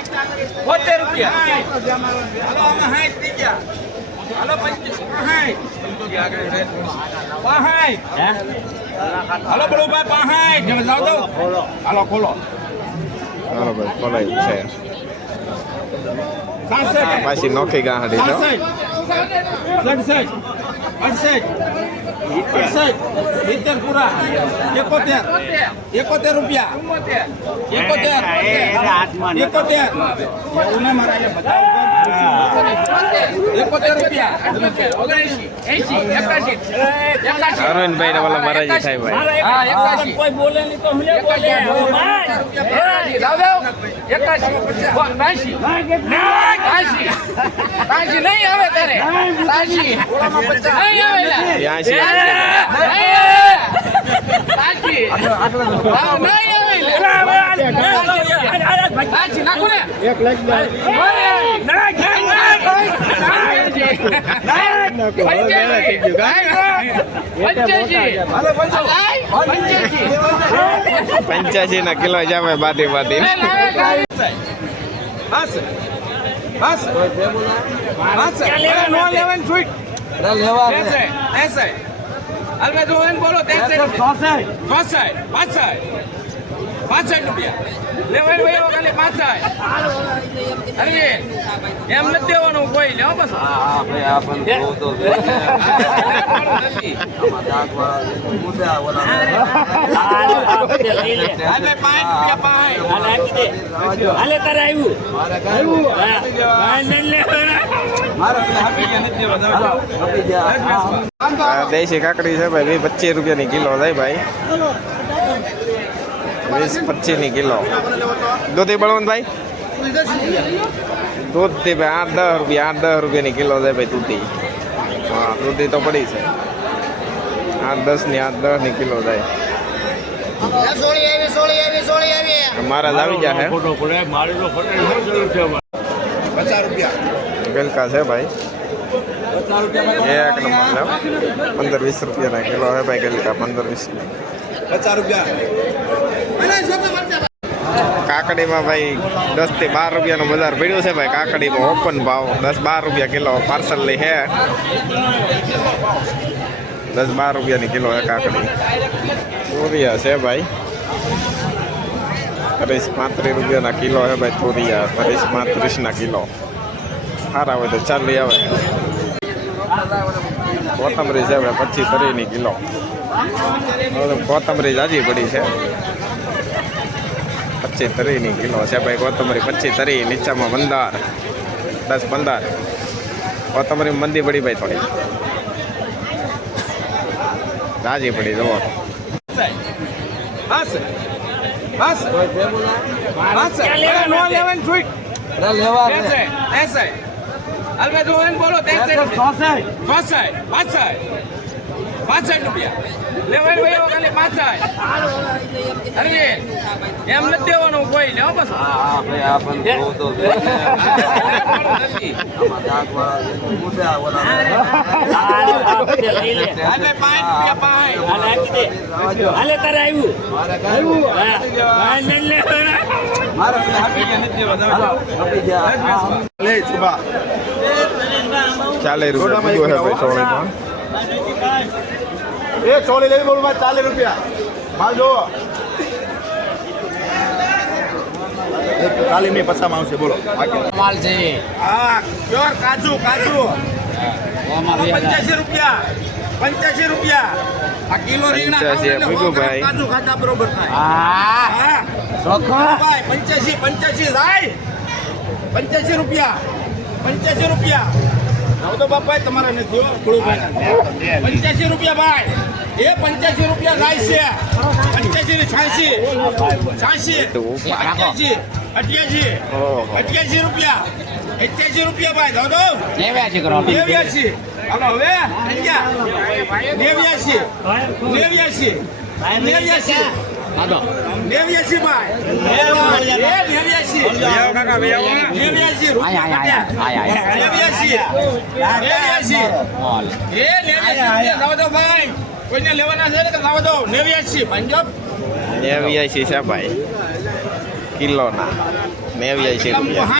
₹70. હાલો આમાં 60 થઈ ગયા. હાલો 65. હાલો બળુભાઈ 65. જાવ દો. હાલો ખોલો. હાલો ભાઈ ખોલાયું છે. 66. પાછી નોખી ગાંહડી તો 67. 68. 70 પૂરા 71 રૂપિયા 71 એવું ના મારા અહીંયા બધા 71 રૂપિયા અરવિંદભાઈ ને ઓલા મહારાજી થાય ભાઈ. કોઈ બોલે નહીં તો હું બોલે 81 નહીં આવે તારે 85 ના કિલો જામે બાટી બાટી. બોલો 65 રૂપિયા લેવાય ખાલી 65. અરે એમ નથી દેવાનું કોઈ લેવો બસ. દેશી કાકડી છે ભાઈ 25 રૂપિયાની કિલો થાય ભાઈ. 20-25 ની કિલો. દૂધી બળવંતભાઈ દૂધી ભાઈ 8-10 રૂપિયાની કિલો છે ભાઈ દૂધી. હા દૂધી તો પડી છે 8-10 ની કિલો થાય. મારા જ આવી જાય 50 રૂપિયા ગલકા છે ભાઈ. એક નંબર 15-20 રૂપિયાના કિલો છે ભાઈ ગલકા. 15-20 50 રૂપિયા. કાકડીમાં ભાઈ 10 થી 12 રૂપિયાનું બજાર પડ્યું છે ભાઈ. કાકડીમાં ઓપન ભાવ 10-12 રૂપિયા કિલો. પાર્સલ લઈ હે 10-12 રૂપિયાની કિલો હે કાકડી. તુરિયા છે ભાઈ 30-35 રૂપિયાના કિલો હે ભાઈ. તુરિયા 30-35 કિલો. સારા હોય તો ચાલી આવે. કોથમરી છે ભાઈ 25-30 કિલો. કોથમરી જાજી પડી છે 25-30 કિલો છે ભાઈ. કોથમરી 25-30. નીચામાં 10-15 કોથમરી મંદી પડી ભાઈ. થોડી જાજી પડી જુઓ. બોલો 65 રૂપિયા લેવાય ખાલી 65. અરે એમ નથી દેવાનું કોઈ લેવો બસ. ₹40 રૂપિયા હે ભાઈ. ચોળી લેવી બોલું ₹40 માલ જોવો. કાલી મેં પચામાં આવશે બોલો માલ છે. હા પ્યોર કાજુ 85 રૂપિયા 85 રૂપિયા. આ કિલો રીંગણા કાજુ ખાતા બરોબર થાય. હા ભાઈ 85 થાય 85 રૂપિયા 85 તો બાપા તમારે નથી 85 રૂપિયા ભાઈ. એ 85 રૂપિયા જાય છે. 85 88 રૂપિયા 81 રૂપિયા ભાઈ. દો 89. હાલો હવે 89 ભાઈ. કોઈને લેવાના છે ને લાવો દો 89 પંજાબ 89 છે ભાઈ કિલોના. નેવ્યાસી રૂપિયા